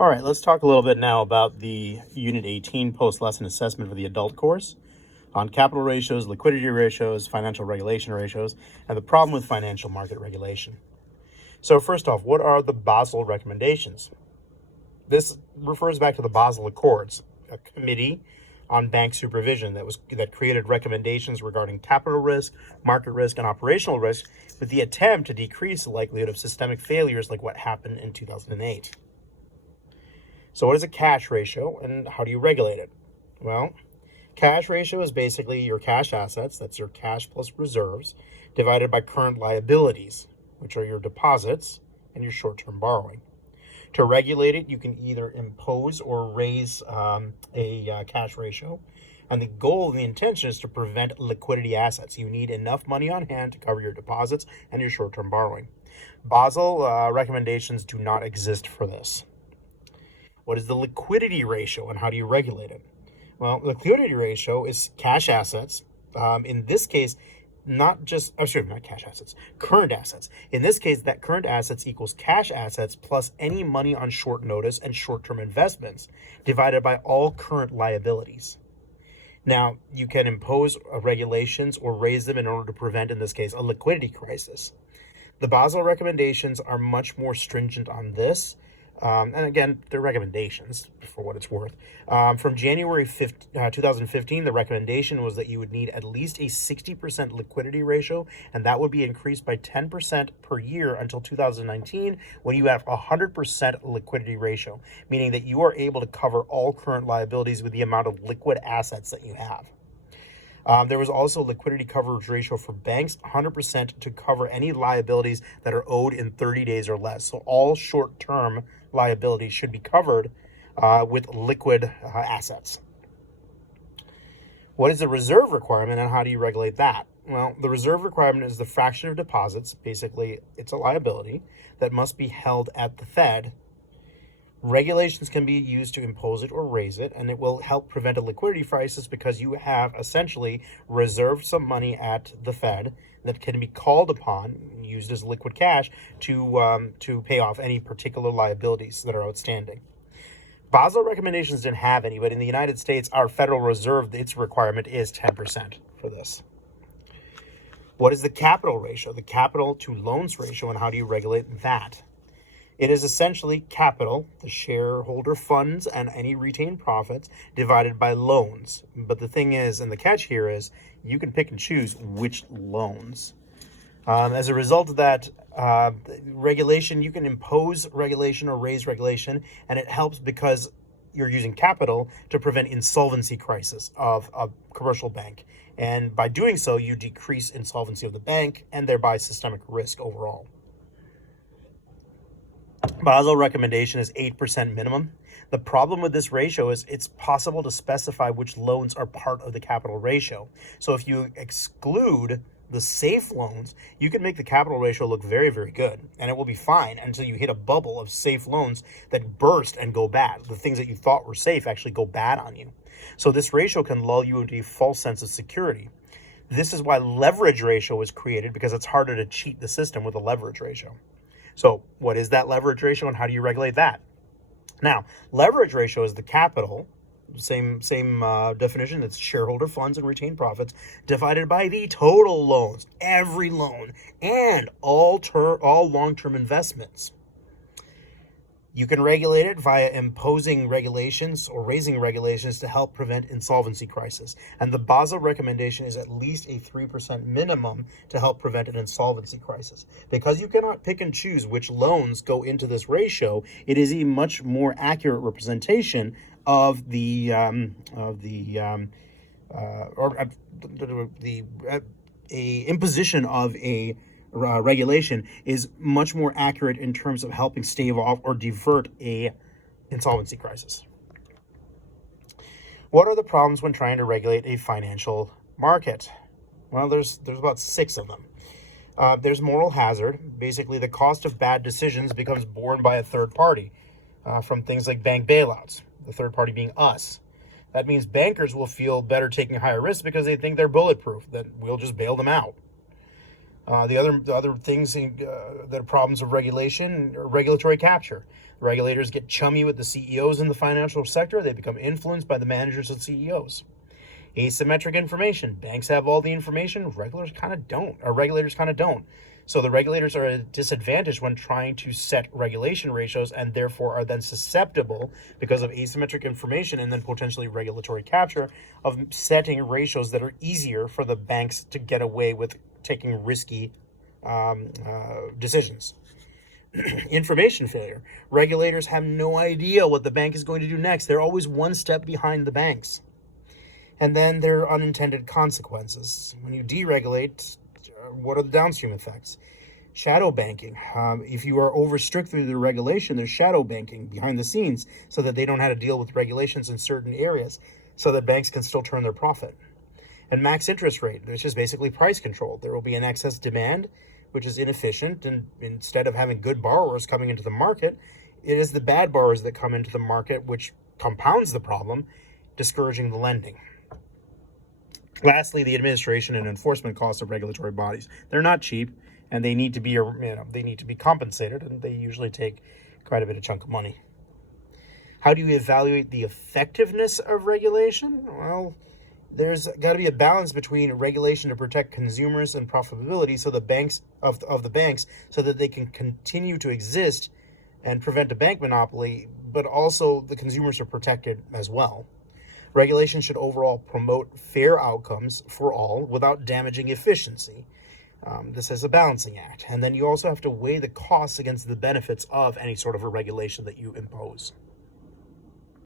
All right, let's talk a little bit now about the Unit 18 post-lesson assessment for the adult course on capital ratios, liquidity ratios, financial regulation ratios, and the problem with financial market regulation. So first off, what are the Basel recommendations? This refers back to the Basel Accords, a committee on bank supervision that created recommendations regarding capital risk, market risk, and operational risk with the attempt to decrease the likelihood of systemic failures like what happened in 2008. So what is a cash ratio and how do you regulate it? Well, cash ratio is basically your cash assets, that's your cash plus reserves, divided by current liabilities, which are your deposits and your short-term borrowing. To regulate it, you can either impose or raise a cash ratio. And the goal and the intention is to prevent liquidity assets. You need enough money on hand to cover your deposits and your short-term borrowing. Basel recommendations do not exist for this. What is the liquidity ratio and how do you regulate it? Well, the liquidity ratio is cash assets. In this case, not cash assets, current assets. In this case, that current assets equals cash assets plus any money on short notice and short-term investments divided by all current liabilities. Now, you can impose regulations or raise them in order to prevent, in this case, a liquidity crisis. The Basel recommendations are much more stringent on this. And again, they're recommendations for what it's worth. From January 2015, the recommendation was that you would need at least a 60% liquidity ratio, and that would be increased by 10% per year until 2019, when you have a 100% liquidity ratio, meaning that you are able to cover all current liabilities with the amount of liquid assets that you have. There was also a liquidity coverage ratio for banks, 100% to cover any liabilities that are owed in 30 days or less. So all short-term liabilities should be covered with liquid assets. What is the reserve requirement and how do you regulate that? Well, the reserve requirement is the fraction of deposits. Basically, it's a liability that must be held at the Fed. Regulations can be used to impose it or raise it, and it will help prevent a liquidity crisis because you have essentially reserved some money at the Fed that can be called upon, used as liquid cash, to pay off any particular liabilities that are outstanding. Basel recommendations didn't have any, but in the United States, our Federal Reserve, its requirement is 10% for this. What is the capital ratio? The capital to loans ratio, and how do you regulate that? It is essentially capital, the shareholder funds and any retained profits, divided by loans. But the thing is, and the catch here is, you can pick and choose which loans. As a result of that regulation, you can impose regulation or raise regulation, and it helps because you're using capital to prevent insolvency crisis of a commercial bank. And by doing so, you decrease insolvency of the bank and thereby systemic risk overall. Basel recommendation is 8% minimum. The problem with this ratio is it's possible to specify which loans are part of the capital ratio. So if you exclude the safe loans, you can make the capital ratio look very, very good, and it will be fine until you hit a bubble of safe loans that burst and go bad. The things that you thought were safe actually go bad on you. So this ratio can lull you into a false sense of security. This is why leverage ratio was created, because it's harder to cheat the system with a leverage ratio. So what is that leverage ratio and how do you regulate that? Now, leverage ratio is the capital, same definition, it's shareholder funds and retained profits, divided by the total loans, every loan, and all long-term investments. You can regulate it via imposing regulations or raising regulations to help prevent insolvency crisis. And the Basel recommendation is at least a 3% minimum to help prevent an insolvency crisis. Because you cannot pick and choose which loans go into this ratio, it is a much more accurate representation of imposition of a regulation is much more accurate in terms of helping stave off or divert a insolvency crisis. What are the problems when trying to regulate a financial market? Well, there's about 6 of them. There's moral hazard. Basically, the cost of bad decisions becomes borne by a third party from things like bank bailouts, the third party being us. That means bankers will feel better taking higher risks because they think they're bulletproof, that we'll just bail them out. The other things that are problems of regulation, regulatory capture. Regulators get chummy with the CEOs in the financial sector. They become influenced by the managers and CEOs. Asymmetric information. Banks have all the information. Regulators kind of don't. So the regulators are at a disadvantage when trying to set regulation ratios, and therefore are then susceptible, because of asymmetric information and then potentially regulatory capture, of setting ratios that are easier for the banks to get away with taking risky decisions. Information failure. Regulators have no idea what the bank is going to do next. They're always one step behind the banks. And then there are unintended consequences. When you deregulate, what are the downstream effects? Shadow banking. If you are overstrict through the regulation, there's shadow banking behind the scenes so that they don't have to deal with regulations in certain areas so that banks can still turn their profit. And max interest rate, which is basically price control. There will be an excess demand, which is inefficient, and instead of having good borrowers coming into the market, it is the bad borrowers that come into the market, which compounds the problem, discouraging the lending. Lastly, the administration and enforcement costs of regulatory bodies. They're not cheap, and they need to be compensated, and they usually take quite a bit of chunk of money. How do you evaluate the effectiveness of regulation? Well, there's got to be a balance between regulation to protect consumers and profitability, so the banks of the banks, so that they can continue to exist and prevent a bank monopoly, but also the consumers are protected as well. Regulation should overall promote fair outcomes for all without damaging efficiency. This is a balancing act. And then you also have to weigh the costs against the benefits of any sort of a regulation that you impose.